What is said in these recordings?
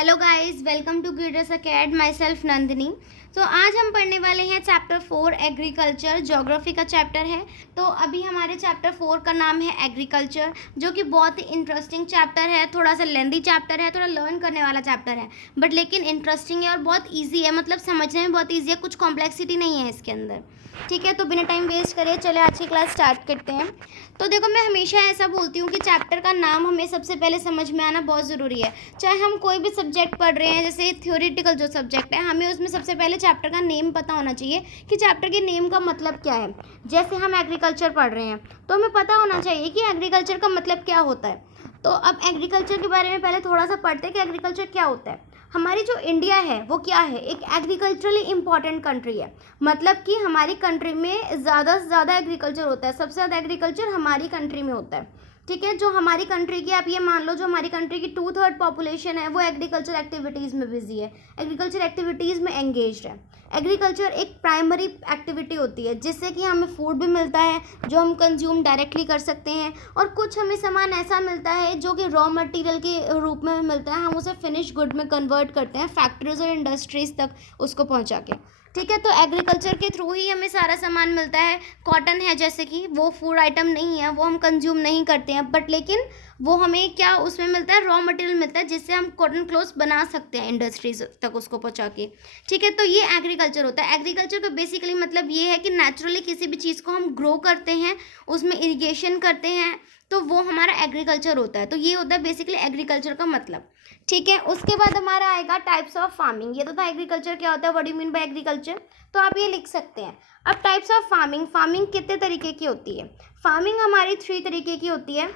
Hello guys, welcome to Greeders Acad. Myself Nandini. तो आज हम पढ़ने वाले हैं चैप्टर 4 एग्रीकल्चर। ज्योग्राफी का चैप्टर है। तो अभी हमारे चैप्टर 4 का नाम है एग्रीकल्चर, जो कि बहुत ही इंटरेस्टिंग चैप्टर है। थोड़ा सा लेंदी चैप्टर है, थोड़ा लर्न करने वाला चैप्टर है, बट लेकिन इंटरेस्टिंग है और बहुत ईजी है। मतलब समझने में बहुत ईजी है, कुछ कॉम्प्लेक्सिटी नहीं है इसके अंदर। ठीक है, तो बिना टाइम वेस्ट करे चले आज की क्लास स्टार्ट करते हैं। तो देखो, मैं हमेशा ऐसा बोलती हूँ कि चैप्टर का नाम हमें सबसे पहले समझ में आना बहुत ज़रूरी है। चाहे हम कोई भी सब्जेक्ट पढ़ रहे हैं, जैसे थ्योरेटिकल जो सब्जेक्ट है, हमें उसमें सबसे पहले चैप्टर का नेम पता होना चाहिए कि चैप्टर के नेम का मतलब क्या है। जैसे हम एग्रीकल्चर पढ़ रहे हैं तो हमें पता होना चाहिए कि एग्रीकल्चर का मतलब क्या होता है। तो अब एग्रीकल्चर के बारे में पहले थोड़ा सा पढ़ते हैं कि एग्रीकल्चर क्या होता है। हमारी जो इंडिया है वो क्या है, एक एग्रीकल्चरली इम्पॉर्टेंट कंट्री है। मतलब कि हमारी कंट्री में ज़्यादा से ज़्यादा एग्रीकल्चर होता है, सबसे ज़्यादा एग्रीकल्चर हमारी कंट्री में होता है। ठीक है, जो हमारी कंट्री की, आप ये मान लो, जो हमारी कंट्री की 2/3 पॉपुलेशन है वो एग्रीकल्चर एक्टिविटीज़ में बिजी है, एग्रीकल्चर एक्टिविटीज़ में एंगेज्ड है। एग्रीकल्चर एक प्राइमरी एक्टिविटी होती है जिससे कि हमें फूड भी मिलता है जो हम कंज्यूम डायरेक्टली कर सकते हैं, और कुछ हमें सामान ऐसा मिलता है जो कि रॉ मटेरियल के रूप में मिलता है। हम उसे फिनिश गुड में कन्वर्ट करते हैं फैक्ट्रीज और इंडस्ट्रीज़ तक उसको पहुंचा के। ठीक है, तो एग्रीकल्चर के थ्रू ही हमें सारा सामान मिलता है। कॉटन है जैसे कि, वो फूड आइटम नहीं है, वो हम कंज्यूम नहीं करते हैं, बट लेकिन वो हमें क्या उसमें मिलता है, रॉ मटेरियल मिलता है जिससे हम कॉटन क्लोथ्स बना सकते हैं इंडस्ट्रीज तक उसको पहुंचा के। ठीक है, तो ये एग्रीकल्चर होता है। एग्रीकल्चर का बेसिकली मतलब ये है कि नेचुरली किसी भी चीज़ को हम ग्रो करते हैं, उसमें इरिगेशन करते हैं, तो वो हमारा एग्रीकल्चर होता है। तो ये होता है बेसिकली एग्रीकल्चर का मतलब। ठीक है, उसके बाद हमारा आएगा टाइप्स ऑफ फार्मिंग। ये तो था एग्रीकल्चर क्या होता है, what do you mean by agriculture. तो आप ये लिख सकते हैं। अब टाइप्स ऑफ फार्मिंग, फार्मिंग कितने तरीके की होती है। फार्मिंग हमारी 3 तरीके की होती है।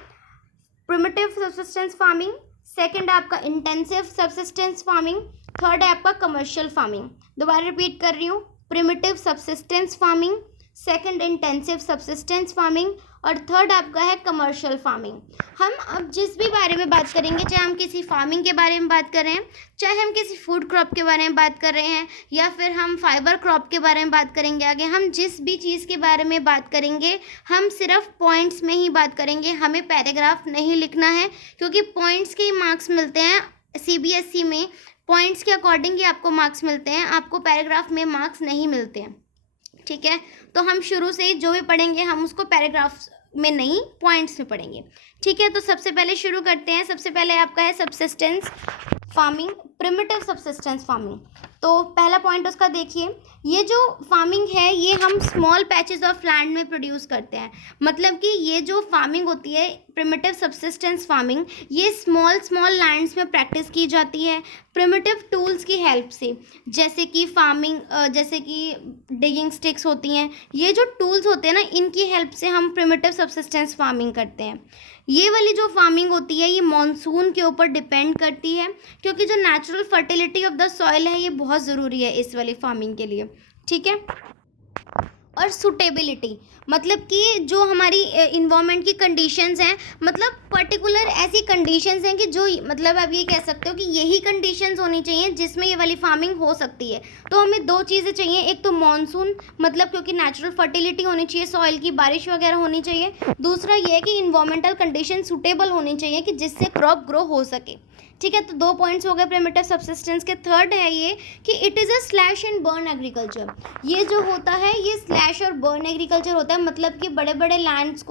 प्रिमिटिव सबसिस्टेंस फार्मिंग, सेकंड है आपका इंटेंसिव सबसिस्टेंस फार्मिंग, थर्ड है आपका कमर्शियल फार्मिंग। दोबारा रिपीट कर रही हूँ, primitive subsistence farming, second intensive subsistence farming, और थर्ड आपका है कमर्शियल फार्मिंग। हम अब जिस भी बारे में बात करेंगे, चाहे हम किसी फार्मिंग के बारे में बात कर रहे हैं, चाहे हम किसी फूड क्रॉप के बारे में बात कर रहे हैं, या फिर हम फाइबर क्रॉप के बारे में बात करेंगे आगे, हम जिस भी चीज़ के बारे में बात करेंगे हम सिर्फ पॉइंट्स में ही बात करेंगे। हमें पैराग्राफ नहीं लिखना है, क्योंकि पॉइंट्स के ही मार्क्स मिलते हैं। CBSE में पॉइंट्स के अकॉर्डिंग ही आपको मार्क्स मिलते हैं, आपको पैराग्राफ में मार्क्स नहीं मिलते हैं। ठीक है, तो हम शुरू से ही जो भी पढ़ेंगे हम उसको पैराग्राफ्स में नहीं, पॉइंट्स में पढ़ेंगे। ठीक है, तो सबसे पहले शुरू करते हैं। सबसे पहले आपका है subsistence farming, primitive subsistence farming. तो पहला पॉइंट उसका देखिए, ये जो फार्मिंग है ये हम स्मॉल पैचेस ऑफ लैंड में प्रोड्यूस करते हैं। मतलब कि ये जो फार्मिंग होती है, प्रिमिटिव सबसिस्टेंस फार्मिंग, ये स्मॉल लैंड्स में प्रैक्टिस की जाती है प्रिमिटिव टूल्स की हेल्प से। जैसे कि फार्मिंग, जैसे कि डिगिंग स्टिक्स होती हैं, ये जो टूल्स होते हैं ना, इनकी हेल्प से हम प्रिमिटिव सबसिस्टेंस फार्मिंग करते हैं। ये वाली जो फार्मिंग होती है ये मॉनसून के ऊपर डिपेंड करती है, क्योंकि जो natural fertility of the soil है ये बहुत ज़रूरी है इस वाली फार्मिंग के लिए। ठीक है, और सूटेबिलिटी, मतलब कि जो हमारी इन्वायरमेंट की कंडीशंस हैं, मतलब पर्टिकुलर ऐसी कंडीशंस हैं कि जो, मतलब आप ये कह सकते हो कि यही कंडीशंस होनी चाहिए जिसमें ये वाली फार्मिंग हो सकती है। तो हमें 2 चीज़ें चाहिए, एक तो मॉनसून, मतलब क्योंकि नेचुरल फर्टिलिटी होनी चाहिए, सॉइल की बारिश वगैरह होनी चाहिए। दूसरा ये है कि इन्वायरमेंटल कंडीशन सूटेबल होनी चाहिए कि जिससे क्रॉप ग्रो हो सके। ठीक है, तो 2 पॉइंट्स हो गए प्रिमिटिव सबसिस्टेंस के। थर्ड है ये कि it is a slash and burn agriculture. ये जो होता है ये स्लैश और बर्न एग्रीकल्चर होता है, मतलब कि बड़े बड़े लैंड्स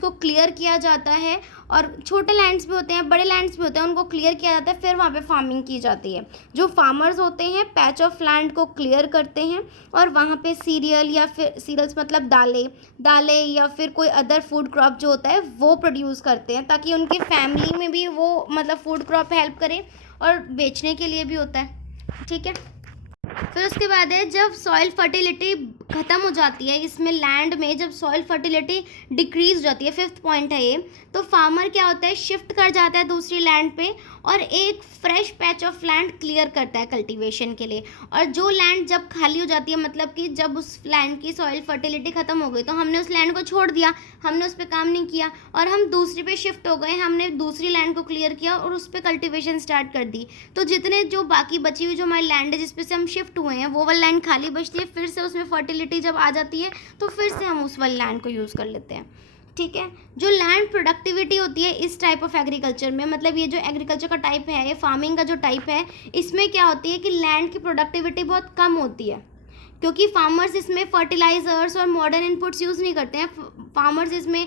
को क्लियर किया जाता है, और छोटे लैंड्स भी होते हैं, बड़े लैंड्स भी होते हैं, उनको क्लियर किया जाता है, फिर वहाँ पे फार्मिंग की जाती है। जो फार्मर्स होते हैं पैच ऑफ लैंड को क्लियर करते हैं और वहाँ पे सीरियल, या फिर सीरियल्स मतलब दालें या फिर कोई अदर फूड क्रॉप जो होता है वो प्रोड्यूस करते हैं, ताकि उनकी फैमिली में भी वो, मतलब फूड क्रॉप हेल्प करे, और बेचने के लिए भी होता है। ठीक है, फिर उसके बाद है जब सॉइल फर्टिलिटी ख़त्म हो जाती है, इसमें लैंड में जब सॉइल फर्टिलिटी डिक्रीज हो जाती है, 5th पॉइंट है ये, तो फार्मर क्या होता है, शिफ्ट कर जाता है दूसरी लैंड पे और एक fresh patch of land clear करता है कल्टीवेशन के लिए। और जो लैंड जब खाली हो जाती है, मतलब कि जब उस लैंड की सॉइल फर्टिलिटी ख़त्म हो गई, तो हमने उस लैंड को छोड़ दिया, हमने उस पर काम नहीं किया और हम दूसरी पे शिफ्ट हो गए, हमने दूसरी लैंड को क्लियर किया और उस पर कल्टीवेशन स्टार्ट कर दी। तो जितने जो बाकी बची हुई जो हमारी लैंड है जिस पे से हम शिफ्ट हुए हैं, वो वाली लैंड खाली बचती है, फिर से उसमें फर्टिलिटी जब आ जाती है तो फिर से हम उस वाली लैंड को यूज़ कर लेते हैं। ठीक है। जो लैंड प्रोडक्टिविटी होती है इस टाइप ऑफ एग्रीकल्चर में, मतलब ये जो एग्रीकल्चर का टाइप है, ये फार्मिंग का जो टाइप है, इसमें क्या होती है कि लैंड की प्रोडक्टिविटी बहुत कम होती है, क्योंकि फार्मर्स इसमें फर्टिलाइजर्स और मॉडर्न इनपुट्स यूज़ नहीं करते हैं। फार्मर्स इसमें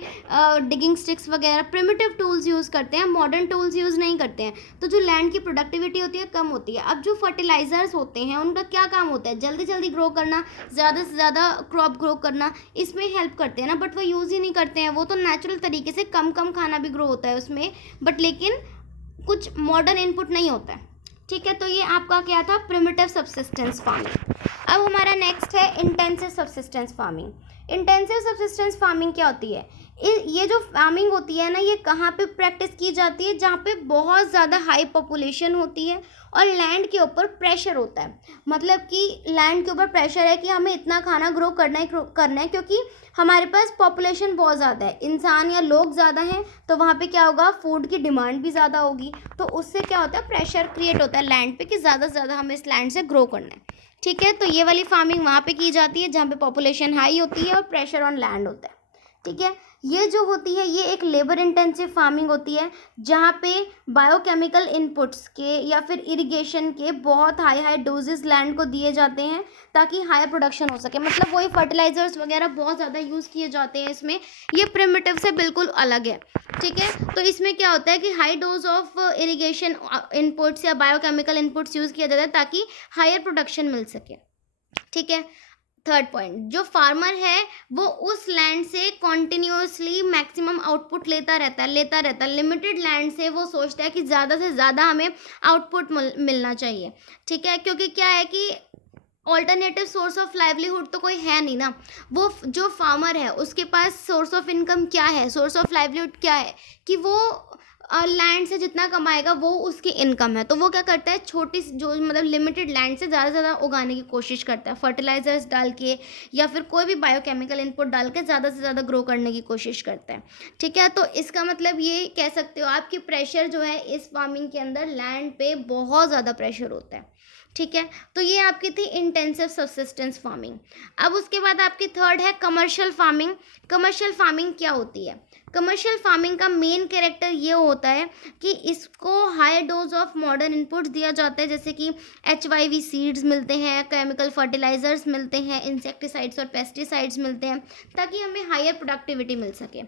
डिगिंग स्टिक्स वगैरह प्रिमिटिव टूल्स यूज़ करते हैं, मॉडर्न टूल्स यूज़ नहीं करते हैं। तो जो लैंड की प्रोडक्टिविटी होती है कम होती है। अब जो फर्टिलाइजर्स होते हैं उनका क्या काम होता है, जल्दी जल्दी ग्रो करना, ज़्यादा से ज़्यादा क्रॉप ग्रो करना, इसमें हेल्प करते हैं ना, बट वो यूज़ ही नहीं करते हैं। वो तो नेचुरल तरीके से कम कम खाना भी ग्रो होता है उसमें, बट लेकिन कुछ मॉडर्न इनपुट नहीं होता है। ठीक है, तो ये आपका क्या था, प्रिमिटिव सबसिस्टेंस फार्मिंग। अब हमारा नेक्स्ट है intensive subsistence farming. Intensive subsistence farming क्या होती है, ये जो फार्मिंग होती है ना, ये कहाँ पे प्रैक्टिस की जाती है, जहाँ पे बहुत ज़्यादा हाई पॉपुलेशन होती है और लैंड के ऊपर प्रेशर होता है। मतलब कि लैंड के ऊपर प्रेशर है कि हमें इतना खाना ग्रो करना है, क्योंकि हमारे पास पॉपुलेशन बहुत ज़्यादा है, इंसान या लोग ज़्यादा हैं, तो वहाँ पे क्या होगा, फूड की डिमांड भी ज़्यादा होगी। तो उससे क्या होता है, प्रेशर क्रिएट होता है लैंड पे कि ज़्यादा से ज़्यादा हमें इस लैंड से ग्रो करना है। ठीक है, तो ये वाली फार्मिंग वहाँ पे की जाती है जहाँ पे पॉपुलेशन हाई होती है और प्रेशर ऑन लैंड होता है। ठीक है, ये जो होती है ये एक लेबर इंटेंसिव फार्मिंग होती है, जहाँ पे बायोकेमिकल इनपुट्स के या फिर इरिगेशन के बहुत हाई हाई डोजेस लैंड को दिए जाते हैं ताकि हाई प्रोडक्शन हो सके। मतलब वही फर्टिलाइजर्स वगैरह बहुत ज़्यादा यूज़ किए जाते हैं इसमें, ये प्रिमिटिव से बिल्कुल अलग है। ठीक है, तो इसमें क्या होता है कि high dose of irrigation inputs या बायोकेमिकल इनपुट्स यूज़ किया जाता है ताकि हायर प्रोडक्शन मिल सके। ठीक है, थर्ड पॉइंट, जो फार्मर है वो उस लैंड से कॉन्टिन्यूसली मैक्सिमम आउटपुट लेता रहता है। लिमिटेड लैंड से वो सोचता है कि ज़्यादा से ज़्यादा हमें आउटपुट मिलना चाहिए। ठीक है, क्योंकि क्या है कि ऑल्टरनेटिव सोर्स ऑफ लाइवलीहुड तो कोई है नहीं ना। वो जो फार्मर है उसके पास सोर्स ऑफ इनकम क्या है, सोर्स ऑफ लाइवलीहुड क्या है, कि वो लैंड से जितना कमाएगा वो उसकी इनकम है। तो वो क्या करता है, छोटी जो मतलब लिमिटेड लैंड से ज़्यादा से ज़्यादा उगाने की कोशिश करता है, फर्टिलाइजर्स डाल के या फिर कोई भी बायोकेमिकल इनपुट डाल के ज़्यादा से ज़्यादा ग्रो करने की कोशिश करता है। ठीक है, तो इसका मतलब ये कह सकते हो आप कि प्रेशर जो है इस फार्मिंग के अंदर लैंड पे बहुत ज़्यादा प्रेशर होता है। ठीक है, तो ये आपकी थी इंटेंसिव सबसिस्टेंस फार्मिंग। अब उसके बाद आपकी थर्ड है कमर्शियल फार्मिंग। कमर्शियल फार्मिंग क्या होती है, कमर्शियल फार्मिंग का मेन कैरेक्टर ये होता है कि इसको high dose of modern inputs दिया जाता है, जैसे कि HYV सीड्स मिलते हैं, केमिकल फर्टिलाइजर्स मिलते हैं, इंसेक्टिसाइड्स और पेस्टिसाइड्स मिलते हैं, ताकि हमें हायर प्रोडक्टिविटी मिल सके।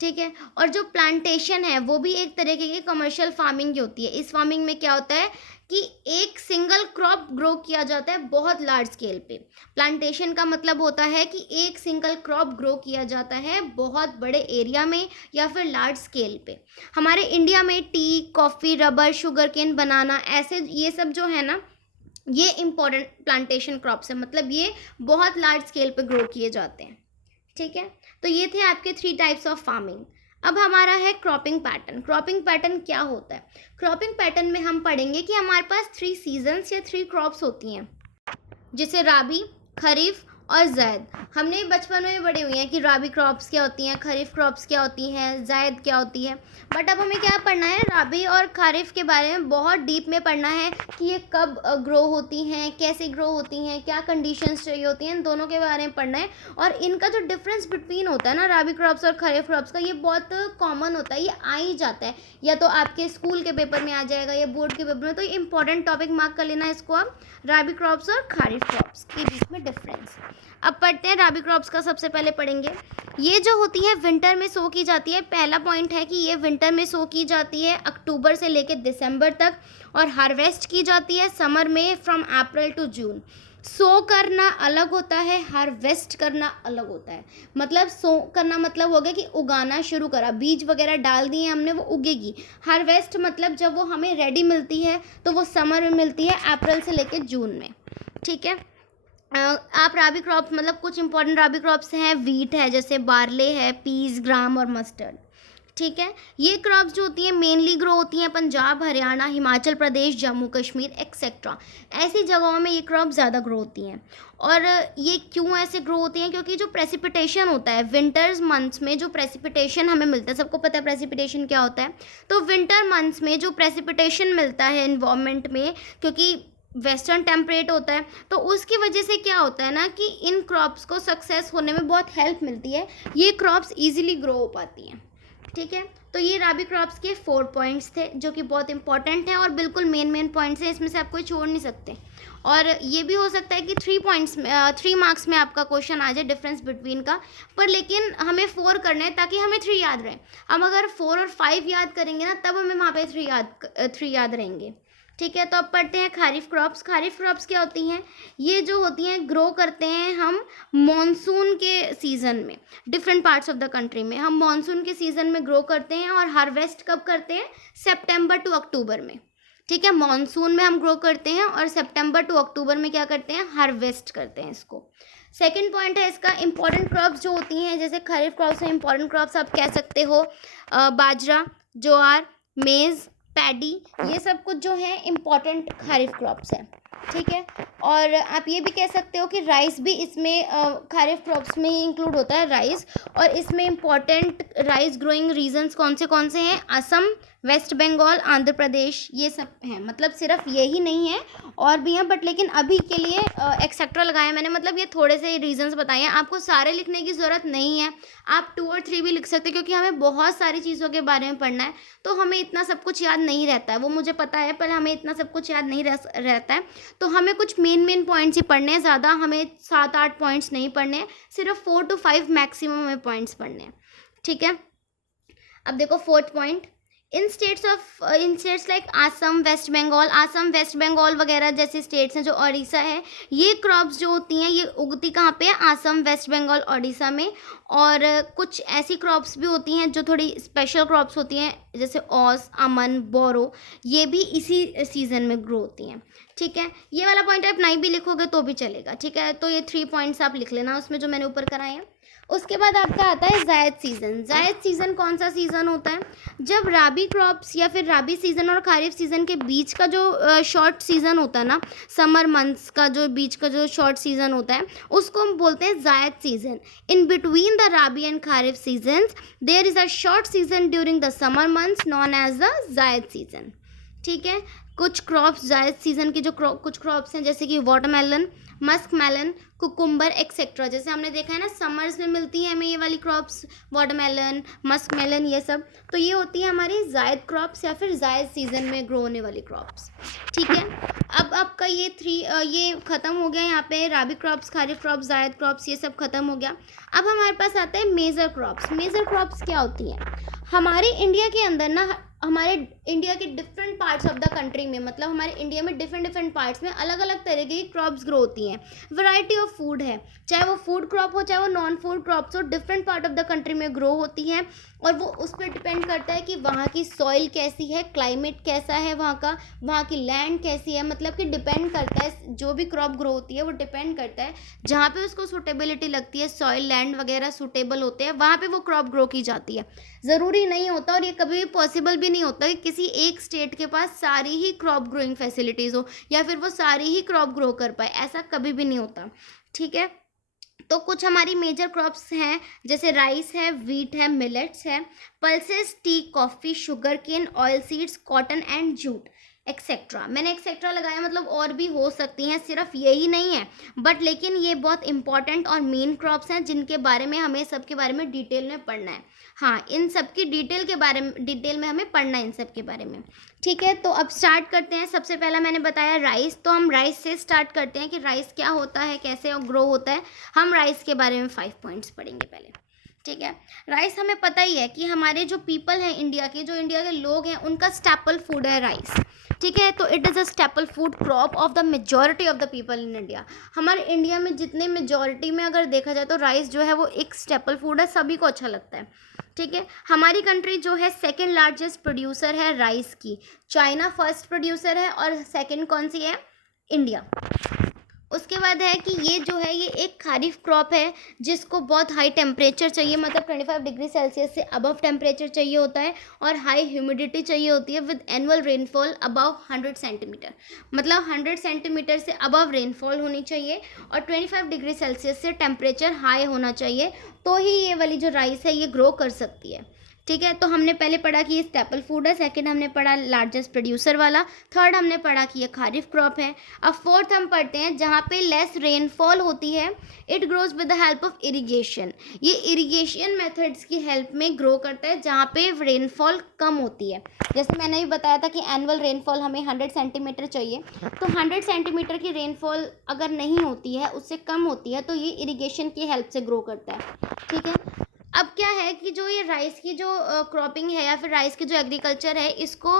ठीक है, और जो प्लांटेशन है वो भी एक तरीके की कमर्शियल फार्मिंग की होती है। इस फार्मिंग में क्या होता है कि एक सिंगल क्रॉप ग्रो किया जाता है बहुत लार्ज स्केल पे। प्लांटेशन का मतलब होता है कि एक सिंगल क्रॉप ग्रो किया जाता है बहुत बड़े एरिया में या फिर लार्ज स्केल पे। हमारे इंडिया में tea, coffee, rubber, sugar cane, banana, ऐसे ये सब जो है ना, ये इम्पोर्टेंट प्लांटेशन क्रॉप्स है, मतलब ये बहुत लार्ज स्केल पे ग्रो किए जाते हैं। ठीक है, तो ये थे आपके 3 टाइप्स ऑफ फार्मिंग। अब हमारा है क्रॉपिंग पैटर्न। क्रॉपिंग पैटर्न क्या होता है, क्रॉपिंग पैटर्न में हम पढ़ेंगे कि हमारे पास 3 सीजन्स या 3 क्रॉप्स होती हैं, जैसे राबी, खरीफ और ज़ैद। हमने बचपन में पढ़े हुए हैं कि राबी क्रॉप्स क्या होती हैं, खरीफ क्रॉप्स क्या होती हैं, ज़ैद क्या होती है। बट अब हमें क्या पढ़ना है, राबी और खरीफ के बारे में बहुत डीप में पढ़ना है कि ये कब ग्रो होती हैं, कैसे ग्रो होती हैं, क्या कंडीशंस चाहिए होती हैं, इन दोनों के बारे में पढ़ना है। और इनका जो डिफरेंस बिटवीन होता है ना राबी क्रॉप्स और खरीफ क्रॉप्स का, ये बहुत कॉमन होता है, ये आ ही जाता है, या तो आपके स्कूल के पेपर में आ जाएगा या बोर्ड के पेपर में। तो ये इंपॉर्टेंट टॉपिक मार्क कर लेना इसको आप, राबी क्रॉप्स और खरीफ क्रॉप्स के बीच में डिफरेंस। अब पढ़ते हैं राबी क्रॉप्स का, सबसे पहले पढ़ेंगे। ये जो होती है विंटर में सो की जाती है। पहला पॉइंट है कि ये विंटर में सो की जाती है अक्टूबर से लेकर दिसंबर तक, और हार्वेस्ट की जाती है समर में फ्रॉम अप्रैल टू जून। सो करना अलग होता है, हार्वेस्ट करना अलग होता है। मतलब सो करना मतलब हो गया कि उगाना शुरू करा, बीज वगैरह डाल दिए हमने, वो उगेगी। हार्वेस्ट मतलब जब वो हमें रेडी मिलती है तो वो समर में मिलती है, अप्रैल से लेकर जून में। ठीक है, आप राबी क्रॉप्स मतलब कुछ इंपॉर्टेंट राबी क्रॉप्स हैं, वीट है, जैसे बार्ले है, पीस, ग्राम और मस्टर्ड। ठीक है, ये क्रॉप्स जो होती हैं मेनली ग्रो होती हैं पंजाब, हरियाणा, हिमाचल प्रदेश, जम्मू कश्मीर एक्सेट्रा, ऐसी जगहों में ये क्रॉप ज़्यादा ग्रो होती हैं। और ये क्यों ऐसे ग्रो होती हैं, क्योंकि जो प्रेसिपिटेशन होता है विंटर्स मंथ्स में, जो प्रेसिपिटेशन हमें मिलता है, सबको पता है प्रेसिपिटेशन क्या होता है। तो विंटर मंथ्स में जो प्रेसिपिटेशन मिलता है इन्वायरमेंट में, क्योंकि वेस्टर्न टेम्परेट होता है, तो उसकी वजह से क्या होता है ना कि इन क्रॉप्स को सक्सेस होने में बहुत हेल्प मिलती है, ये क्रॉप्स इजीली ग्रो हो पाती हैं। ठीक है, तो ये राबी क्रॉप्स के 4 पॉइंट्स थे जो कि बहुत इंपॉर्टेंट है और बिल्कुल मेन पॉइंट्स हैं, इसमें से आप कोई छोड़ नहीं सकते। और ये भी हो सकता है कि 3 मार्क्स में आपका क्वेश्चन आ जाए डिफरेंस बिटवीन का, पर लेकिन हमें 4 करना है ताकि हमें 3 याद रहे। हम अगर 4 और 5 याद करेंगे ना, तब हमें वहाँ पे 3 याद रहेंगे। ठीक है, तो अब पढ़ते हैं खारिफ क्रॉप्स। खारिफ क्रॉप्स क्या होती हैं? ये जो होती हैं ग्रो करते हैं हम मॉनसून के सीज़न में, different parts of the country में हम मॉनसून के सीज़न में ग्रो करते हैं और हार्वेस्ट कब करते हैं? सितंबर टू अक्टूबर में। ठीक है, मॉनसून में हम ग्रो करते हैं और सितंबर टू अक्टूबर में क्या करते हैं? हार्वेस्ट करते हैं इसको। सेकेंड पॉइंट है इसका, इंपॉर्टेंट क्रॉप्स जो होती हैं, जैसे खरीफ क्रॉप्स में इंपॉर्टेंट क्रॉप्स आप कह सकते हो बाजरा, ज्वार, मेज़, पैडी, ये सब कुछ जो है इम्पॉर्टेंट खरीफ क्रॉप्स है। ठीक है, और आप ये भी कह सकते हो कि राइस भी इसमें खरीफ क्रॉप्स में ही इंक्लूड होता है, राइस। और इसमें इम्पॉर्टेंट राइस ग्रोइंग रीजन्स कौन से हैं? असम, वेस्ट बंगाल, आंध्र प्रदेश, ये सब हैं। मतलब सिर्फ यही नहीं है, और भी हैं, बट लेकिन अभी के लिए एक्सेट्रा लगाया मैंने, मतलब ये थोड़े से रीजंस बताए हैं। आपको सारे लिखने की ज़रूरत नहीं है, आप 2 और 3 भी लिख सकते हैं, क्योंकि हमें बहुत सारी चीज़ों के बारे में पढ़ना है, तो हमें इतना सब कुछ याद नहीं रहता है, वो मुझे पता है, पर हमें इतना सब कुछ याद नहीं रहता है। तो हमें कुछ मेन पॉइंट्स ही पढ़ने हैं, ज़्यादा हमें 7-8 पॉइंट्स नहीं पढ़ने हैं, सिर्फ 4 to 5 मैक्सिमम हमें पॉइंट्स पढ़ने हैं। ठीक है, अब देखो 4th point, in states like Assam, West Bengal वगैरह जैसे स्टेट्स हैं, जो उड़ीसा है, ये क्रॉप्स जो होती हैं ये उगती कहाँ पे है? आसम, वेस्ट बंगाल, उड़ीसा में। और कुछ ऐसी क्रॉप्स भी होती हैं जो थोड़ी स्पेशल क्रॉप्स होती हैं, जैसे ओस, अमन, बोरो, ये भी इसी सीज़न में ग्रो होती हैं। ठीक है, ये वाला पॉइंट आप नहीं भी लिखोगे तो भी चलेगा। ठीक है, तो ये 3 पॉइंट्स आप लिख लेना उसमें जो मैंने ऊपर कराए हैं। उसके बाद आपका आता है जायद सीज़न। जायद सीज़न कौन सा सीज़न होता है? जब राबी क्रॉप्स या फिर राबी सीज़न और खारिफ सीज़न के बीच का जो शॉर्ट सीज़न होता है ना, समर मंथ्स का जो बीच का जो शॉर्ट सीज़न होता है, उसको हम बोलते हैं zaid season. In between the rabi and kharif seasons there is a short season during the summer months known as the zaid season. ठीक है, कुछ क्रॉप्स जायद सीज़न की जो कुछ क्रॉप्स हैं, जैसे कि watermelon, muskmelon, cucumber etcetera, जैसे हमने देखा है ना समर्स में मिलती हैं हमें ये वाली क्रॉप्स, वाटरमेलन, मस्क मेलन, ये सब, तो ये होती है हमारी जायद क्रॉप्स या फिर जायद सीज़न में ग्रो होने वाली क्रॉप्स। ठीक है, अब आपका ये ख़त्म हो गया, यहाँ पे राबी क्रॉप्स, खारिफ क्रॉप्स, जायद क्रॉप्स, ये सब ख़त्म हो गया। अब हमारे पास आता है मेजर क्रॉप्स। मेजर क्रॉप्स क्या होती हैं? हमारे इंडिया के अंदर ना, हमारे इंडिया के different parts of the country में, मतलब हमारे इंडिया में डिफरेंट पार्ट्स में अलग अलग तरह की क्रॉप्स ग्रो होती हैं। वैरायटी ऑफ फूड है, चाहे वो फूड क्रॉप हो चाहे वो नॉन फूड क्रॉप्स हो, different part of the country में ग्रो होती हैं। और वो उस पर डिपेंड करता है कि वहाँ की सॉइल कैसी है, क्लाइमेट कैसा है वहाँ की लैंड कैसी है, मतलब कि डिपेंड करता है, जो भी क्रॉप ग्रो होती है वो डिपेंड करता है जहाँ पे उसको सूटेबिलिटी लगती है, सॉइल लैंड वगैरह सूटेबल होते हैं, वहाँ पे वो क्रॉप ग्रो की जाती है। ज़रूरी नहीं होता, और ये कभी भी पॉसिबल भी नहीं होता कि किसी एक स्टेट के पास सारी ही क्रॉप ग्रोइंग फैसिलिटीज़ हो या फिर वो सारी ही क्रॉप ग्रो कर पाए, ऐसा कभी भी नहीं होता। ठीक है, तो कुछ हमारी मेजर क्रॉप्स हैं, जैसे राइस है, वीट है, मिलेट्स है, pulses, tea, coffee, sugarcane, oilseeds, cotton and jute etcetera. मैंने एक्सेट्रा लगाया, मतलब और भी हो सकती हैं, सिर्फ यही नहीं है, बट लेकिन ये बहुत इंपॉर्टेंट और मेन क्रॉप्स हैं जिनके बारे में हमें सबके बारे में डिटेल में पढ़ना है। हाँ, इन सब की डिटेल में हमें पढ़ना है इन सब के बारे में। ठीक है, तो अब स्टार्ट करते हैं। सबसे पहला मैंने बताया राइस, तो हम राइस से स्टार्ट करते हैं कि राइस क्या होता है, कैसे ग्रो होता है। हम राइस के बारे में 5 पॉइंट्स पढ़ेंगे पहले। ठीक है, राइस हमें पता ही है कि हमारे जो पीपल हैं इंडिया के लोग हैं, उनका स्टेपल फूड है राइस। ठीक है, तो it is a staple food crop of the majority of the people in India. हमारे इंडिया में जितने मेजॉरिटी में अगर देखा जाए तो राइस जो है वो एक स्टेपल फूड है, सभी को अच्छा लगता है। ठीक है, हमारी कंट्री जो है सेकंड लार्जेस्ट प्रोड्यूसर है राइस की, चाइना फर्स्ट प्रोड्यूसर है और सेकंड कौन सी है? इंडिया। उसके बाद है कि ये जो है ये एक खारिफ क्रॉप है जिसको बहुत हाई टेम्परेचर चाहिए, मतलब 25 डिग्री सेल्सियस से अबव टेम्परेचर चाहिए होता है और हाई ह्यूमिडिटी चाहिए होती है, with annual rainfall above 100 centimetre, मतलब 100 सेंटीमीटर से अबव रेनफॉल होनी चाहिए और 25 डिग्री सेल्सियस से टेम्परेचर हाई होना चाहिए, तो ही ये वाली जो राइस है ये ग्रो कर सकती है। ठीक है। तो हमने पहले पढ़ा कि ये स्टेपल फूड है, सेकंड हमने पढ़ा लार्जेस्ट प्रोड्यूसर वाला, थर्ड हमने पढ़ा कि ये खारिफ क्रॉप है। अब फोर्थ हम पढ़ते हैं जहाँ पे लेस रेनफॉल होती है, it grows with the help of irrigation. ये इरिगेशन मेथड्स की हेल्प में ग्रो करता है जहाँ पे रेनफॉल कम होती है। जैसे मैंने भी बताया था कि एनुअल रेनफॉल हमें 100 सेंटीमीटर चाहिए, तो 100 सेंटीमीटर की रेनफॉल अगर नहीं होती है, उससे कम होती है, तो ये इरिगेशन की हेल्प से ग्रो करता है। ठीक है। अब क्या है कि जो ये राइस की जो क्रॉपिंग है या फिर राइस की जो एग्रीकल्चर है, इसको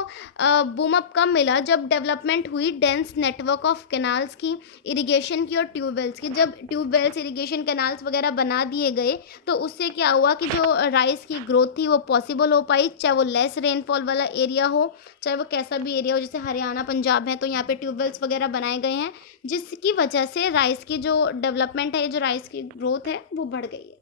बूम अप कब मिला, जब डेवलपमेंट हुई डेंस नेटवर्क ऑफ कैनाल्स की, इरिगेशन की और ट्यूबवेल्स की। जब ट्यूबवेल्स, इरिगेशन कैनाल्स वगैरह बना दिए गए, तो उससे क्या हुआ कि जो राइस की ग्रोथ थी वो पॉसिबल हो पाई, चाहे वो लेस रेनफॉल वाला एरिया हो, चाहे वो कैसा भी एरिया हो। जैसे हरियाणा, पंजाब है, तो यहाँ पे ट्यूबवेल्स वगैरह बनाए गए हैं, जिसकी वजह से राइस की जो डेवलपमेंट है, जो राइस की ग्रोथ है, वो बढ़ गई है।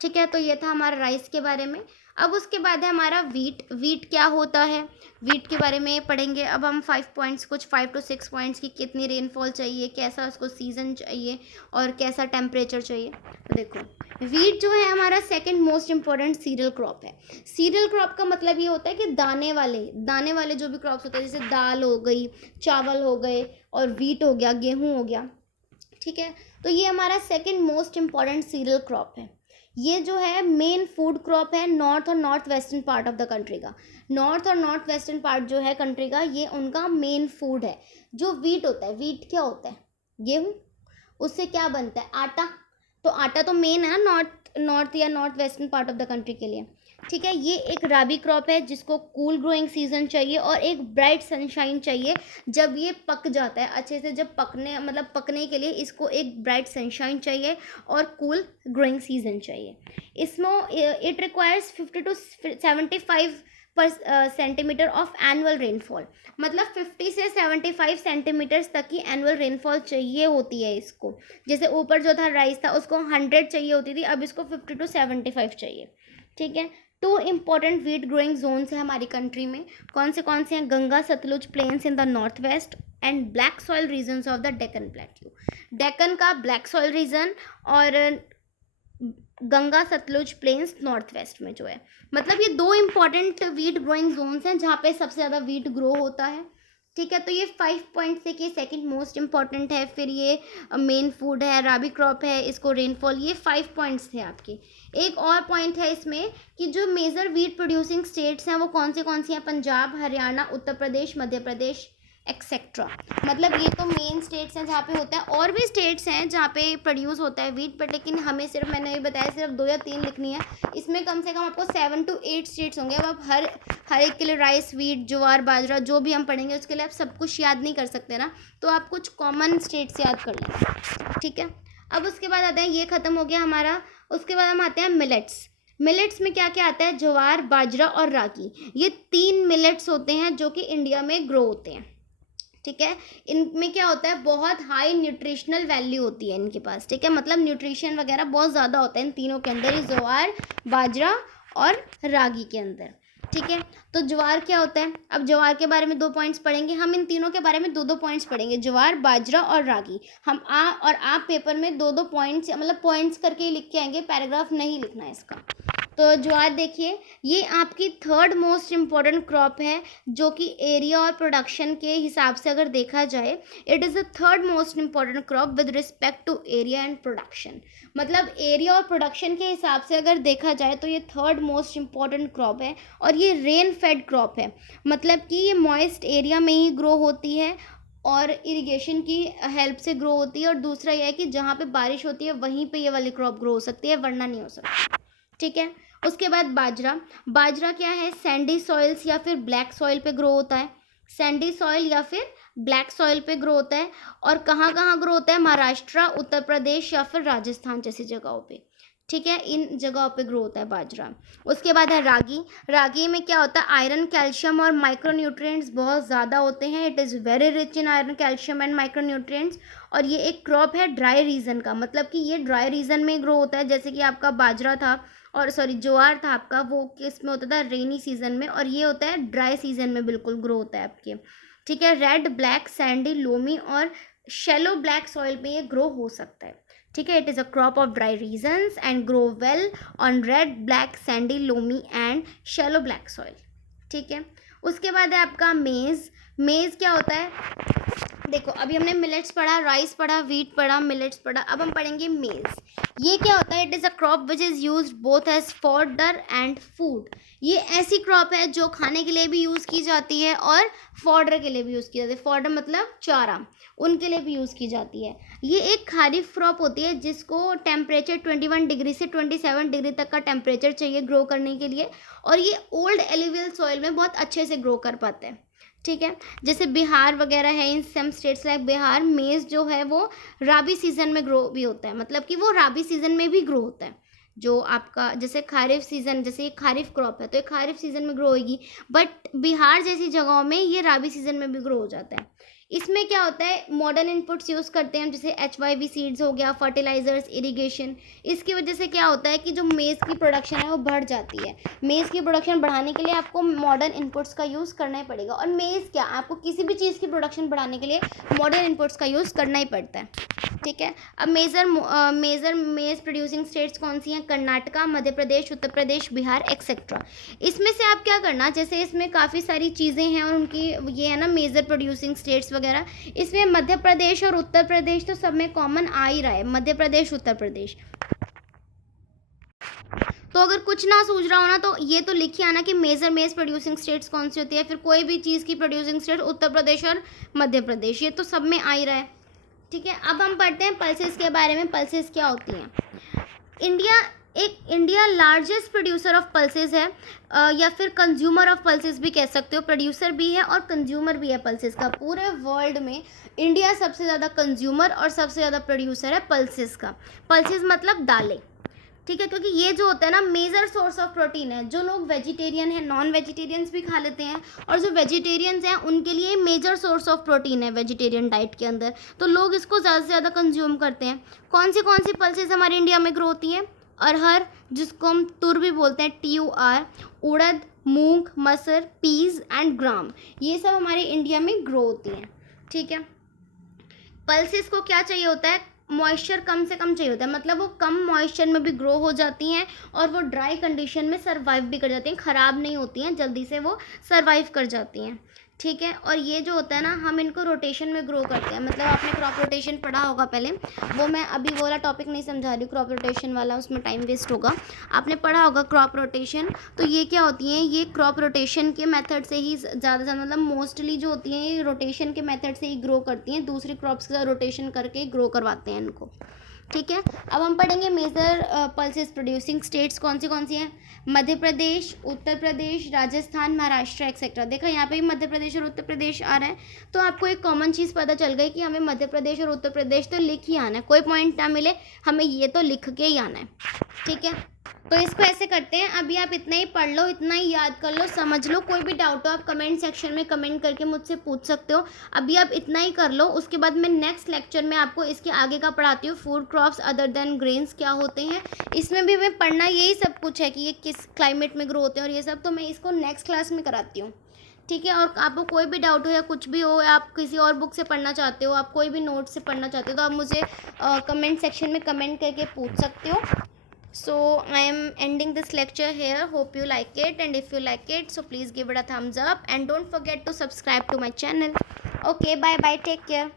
ठीक है। तो ये था हमारा राइस के बारे में। अब उसके बाद है हमारा वीट। वीट क्या होता है, वीट के बारे में पढ़ेंगे। अब हम 5 पॉइंट्स, कुछ 5 to 6 पॉइंट्स की कितनी रेनफॉल चाहिए, कैसा उसको सीज़न चाहिए और कैसा टेम्परेचर चाहिए। तो देखो, वीट जो है हमारा second most important cereal crop है। सीरियल क्रॉप का मतलब ये होता है कि दाने वाले जो भी क्रॉप्स होते हैं, जैसे दाल हो गई, चावल हो गए और वीट हो गया, गेहूँ हो गया। ठीक है। तो ये हमारा second most important cereal crop है। ये जो है मेन फूड क्रॉप है नॉर्थ और north western part of the country का। नॉर्थ और नॉर्थ वेस्टर्न पार्ट जो है कंट्री का, ये उनका मेन फूड है। जो वीट होता है, वीट क्या होता है, गेहूँ, उससे क्या बनता है, आटा। तो आटा तो मेन है ना नॉर्थ या north western part of the country के लिए। ठीक है। ये एक राबी क्रॉप है जिसको कूल ग्रोइंग सीजन चाहिए और एक ब्राइट सनशाइन चाहिए। जब ये पक जाता है अच्छे से, जब पकने के लिए इसको एक ब्राइट सनशाइन चाहिए और कूल ग्रोइंग सीजन चाहिए। इसमें it requires 50 to 75 centimetre of annual rainfall. मतलब 50 से 75 सेंटीमीटर्स तक की एनुअल रेनफॉल चाहिए होती है इसको। जैसे ऊपर जो था राइस था, उसको 100 चाहिए होती थी, अब इसको 50 to 75 चाहिए। ठीक है। 2 इम्पॉर्टेंट वीट ग्रोइंग जोन्स हैं हमारी कंट्री में। कौन से हैं, Ganga Sutlej plains in the north west and black soil regions of the Deccan plateau. Deccan का ब्लैक सॉइल रीजन और Ganga Sutlej plains north west में जो है, मतलब ये 2 इम्पॉर्टेंट वीट ग्रोइंग जोन्स हैं जहाँ पे सबसे ज़्यादा वीट ग्रो होता है। ठीक है। तो ये 5 पॉइंट्स है कि सेकंड मोस्ट इम्पॉर्टेंट है, फिर ये मेन फूड है, राबी क्रॉप है, इसको रेनफॉल, ये 5 पॉइंट्स थे आपके। एक और पॉइंट है इसमें कि जो मेजर वीट प्रोड्यूसिंग स्टेट्स हैं वो कौन सी हैं, पंजाब, हरियाणा, उत्तर प्रदेश, मध्य प्रदेश एक्सेट्रा। मतलब ये तो मेन स्टेट्स हैं जहाँ पे होता है, और भी स्टेट्स हैं जहाँ पे प्रोड्यूस होता है वीट, बट लेकिन हमें सिर्फ, मैंने ये बताया, सिर्फ 2 या 3 लिखनी है। इसमें कम से कम आपको 7 to 8 स्टेट्स होंगे। अब आप हर एक के लिए राइस, वीट, ज्वार, बाजरा जो भी हम पढ़ेंगे उसके लिए आप सब कुछ याद नहीं कर सकते ना, तो आप कुछ कॉमन स्टेट्स याद कर लें। ठीक है। अब उसके बाद आते हैं, ये ख़त्म हो गया हमारा। उसके बाद हम आते हैं मिलेट्स। मिलेट्स में क्या क्या आता है, ज्वार, बाजरा और रागी। ये 3 मिलेट्स होते हैं जो कि इंडिया में ग्रो होते हैं। ठीक है। इनमें क्या होता है, बहुत हाई न्यूट्रिशनल वैल्यू होती है इनके पास। ठीक है। मतलब न्यूट्रिशन वगैरह बहुत ज़्यादा होता है इन तीनों के अंदर, ज्वार, बाजरा और रागी के अंदर। ठीक है। तो ज्वार क्या होता है, अब ज्वार के बारे में 2 पॉइंट्स पढ़ेंगे हम, इन तीनों के बारे में 2-2 पॉइंट्स पढ़ेंगे, ज्वार, बाजरा और रागी। हम आप पेपर में 2-2 पॉइंट्स, मतलब पॉइंट्स करके ही लिख के आएंगे, पैराग्राफ नहीं लिखना है इसका। तो ज्वार देखिए, ये आपकी थर्ड मोस्ट इम्पॉर्टेंट क्रॉप है, जो कि एरिया और प्रोडक्शन के हिसाब से अगर देखा जाए, it is the third most important crop with respect to area and production. मतलब एरिया और प्रोडक्शन के हिसाब से अगर देखा जाए तो ये थर्ड मोस्ट इम्पॉर्टेंट क्रॉप है, और ये रेन फेड क्रॉप है। मतलब कि ये मॉइस्ट एरिया में ही ग्रो होती है और इरिगेशन की हेल्प से ग्रो होती है। और दूसरा यह है कि जहाँ पे बारिश होती है वहीं पे ये वाली क्रॉप ग्रो हो सकती है, वरना नहीं हो सकती। ठीक है। उसके बाद बाजरा क्या है, सैंडी सॉइल्स या फिर ब्लैक सॉइल पे ग्रो होता है। सैंडी सॉइल या फिर ब्लैक सॉइल पे ग्रो होता है। और कहाँ कहाँ ग्रो होता है, महाराष्ट्र, उत्तर प्रदेश या फिर राजस्थान जैसी जगहों पे। ठीक है। इन जगहों पे ग्रो होता है बाजरा। उसके बाद है रागी में क्या होता है, आयरन, कैल्शियम और माइक्रोन्यूट्रिएंट्स बहुत ज़्यादा होते हैं। It is very rich in iron, calcium and micronutrients. और ये एक क्रॉप है ड्राई रीजन का, मतलब कि ये ड्राई रीजन में ग्रो होता है। जैसे कि आपका बाजरा था, और ज्वार था आपका, वो किस में होता था, रेनी सीजन में, और ये होता है ड्राई सीजन में बिल्कुल ग्रो होता है आपके। ठीक है। रेड, ब्लैक, सैंडी, लोमी और शेलो ब्लैक सॉइल पे ये ग्रो हो सकता है। ठीक है, it is a crop of dry regions and grow well on red, black, sandy, loamy and shallow black soil. ठीक है, उसके बाद है आपका मेज़। मेज़ क्या होता है? देखो, अभी हमने मिलेट्स पढ़ा, राइस पढ़ा, व्हीट पढ़ा, मिलेट्स पढ़ा, अब हम पढ़ेंगे मेज़। ये क्या होता है? It is a crop which is used both as fodder and food. ये ऐसी क्रॉप है जो खाने के लिए भी यूज़ की जाती है और फॉडर के लिए भी यूज़ की जाती है। फॉडर मतलब चारा, उनके लिए भी यूज़ की जाती है। ये एक खारिफ क्रॉप होती है जिसको टेम्परेचर 21 डिग्री से 27 डिग्री तक का टेम्परेचर चाहिए ग्रो करने के लिए, और ये ओल्ड एलुवियल सॉइल में बहुत अच्छे से ग्रो कर पाते हैं। ठीक है, जैसे बिहार वगैरह है, इन सम स्टेट्स लाइक बिहार, मेज़ जो है वो राबी सीज़न में ग्रो भी होता है, मतलब कि वो राबी सीज़न में भी ग्रो होता है। जो आपका जैसे खारिफ सीज़न, जैसे ये खारिफ क्रॉप है तो ये खारिफ सीज़न में ग्रो होगी, बट बिहार जैसी जगहों में ये राबी सीज़न में भी ग्रो हो जाता है। इसमें क्या होता है? मॉडर्न इनपुट्स यूज़ करते हैं, जैसे HYV सीड्स हो गया, फर्टिलाइजर्स, इरिगेशन। इसकी वजह से क्या होता है कि जो मेज़ की प्रोडक्शन है वो बढ़ जाती है। मेज़ की प्रोडक्शन बढ़ाने के लिए आपको मॉडर्न इनपुट्स का यूज़ करना ही पड़ेगा। और मेज़ क्या, आपको किसी भी चीज़ की प्रोडक्शन बढ़ाने के लिए मॉडर्न इनपुट्स का यूज़ करना ही पड़ता है। ठीक है, अब मेजर मेज़ प्रोड्यूसिंग स्टेट्स कौन सी हैं? कर्नाटका, मध्य प्रदेश, उत्तर प्रदेश, बिहार एक्सेट्रा। इसमें से आप क्या करना, जैसे इसमें काफ़ी सारी चीज़ें हैं और उनकी ये है ना मेजर प्रोड्यूसिंग स्टेट्स वगैरह, इसमें मध्य प्रदेश और उत्तर प्रदेश तो सब में कॉमन आ ही रहा है, मध्य प्रदेश, उत्तर प्रदेश। तो अगर कुछ ना सूझ रहा हो ना तो ये तो लिखिए आना कि मेजर मेज़ प्रोड्यूसिंग स्टेट्स कौन सी होती है, फिर कोई भी चीज़ की प्रोड्यूसिंग स्टेट उत्तर प्रदेश और मध्य प्रदेश, ये तो सब में आ ही रहा है। ठीक है, अब हम पढ़ते हैं पल्सेस के बारे में। पल्सेस क्या होती हैं? India largest producer of pulses है, या फिर कंज्यूमर ऑफ पल्सेस भी कह सकते हो। प्रोड्यूसर भी है और कंज्यूमर भी है पल्सेस का। पूरे वर्ल्ड में इंडिया सबसे ज़्यादा कंज्यूमर और सबसे ज़्यादा प्रोड्यूसर है पल्सेस का। पल्सेस मतलब दालें। ठीक है, क्योंकि ये जो होता है ना मेजर सोर्स ऑफ प्रोटीन है। जो लोग वेजिटेरियन हैं, नॉन वेजिटेरियंस भी खा लेते हैं, और जो वेजिटेरियंस हैं उनके लिए मेजर सोर्स ऑफ प्रोटीन है वेजिटेरियन डाइट के अंदर, तो लोग इसको ज़्यादा से ज़्यादा कंज्यूम करते हैं। कौन सी पल्सेस हमारे इंडिया में ग्रो होती हैं? अरहर, जिसको हम तुर भी बोलते हैं, TUR, उड़द, मूंग, मसर, पीज एंड ग्राम, ये सब हमारे इंडिया में ग्रो होती हैं। ठीक है, पल्सेस को क्या चाहिए होता है? मॉइस्चर कम से कम चाहिए होता है, मतलब वो कम मॉइस्चर में भी ग्रो हो जाती हैं और वो ड्राई कंडीशन में सर्वाइव भी कर जाती हैं, ख़राब नहीं होती हैं, जल्दी से वो सर्वाइव कर जाती हैं। ठीक है, और ये जो होता है ना, हम इनको रोटेशन में ग्रो करते हैं, मतलब आपने क्रॉप रोटेशन पढ़ा होगा पहले, वो मैं अभी वो वाला टॉपिक नहीं समझा रही, क्रॉप रोटेशन वाला उसमें टाइम वेस्ट होगा। आपने पढ़ा होगा क्रॉप रोटेशन, तो ये क्या होती हैं? ये क्रॉप रोटेशन के मेथड से ही ज़्यादा मतलब मोस्टली जो होती हैं ये रोटेशन के मेथड से ही ग्रो करती हैं, दूसरी क्रॉप्स के साथ रोटेशन करके ग्रो करवाते हैं इनको। ठीक है, अब हम पढ़ेंगे मेजर पल्सेस प्रोड्यूसिंग स्टेट्स कौन सी हैं। मध्य प्रदेश, उत्तर प्रदेश, राजस्थान, महाराष्ट्र एक्सेट्रा। देखा यहाँ पे भी मध्य प्रदेश और उत्तर प्रदेश आ रहा है, तो आपको एक कॉमन चीज़ पता चल गई कि हमें मध्य प्रदेश और उत्तर प्रदेश तो लिख ही आना है, कोई पॉइंट ना मिले, हमें ये तो लिख के ही आना है। ठीक है, तो इसको ऐसे करते हैं, अभी आप इतना ही पढ़ लो, इतना ही याद कर लो, समझ लो। कोई भी डाउट हो आप कमेंट सेक्शन में कमेंट करके मुझसे पूछ सकते हो। अभी आप इतना ही कर लो, उसके बाद मैं नेक्स्ट लेक्चर में आपको इसके आगे का पढ़ाती हूँ। Food crops other than grains क्या होते हैं, इसमें भी हमें पढ़ना यही सब कुछ है कि ये किस क्लाइमेट में ग्रो होते हैं और ये सब, तो मैं इसको नेक्स्ट क्लास में कराती हूँ। ठीक है, और आपको कोई भी डाउट हो या कुछ भी हो, आप किसी और बुक से पढ़ना चाहते हो, आप कोई भी नोट से पढ़ना चाहते हो, तो आप मुझे कमेंट सेक्शन में कमेंट करके पूछ सकते हो। So I am ending this lecture here. Hope you like it, and if you like it, so please give it a thumbs up and don't forget to subscribe to my channel. Okay, bye bye, take care.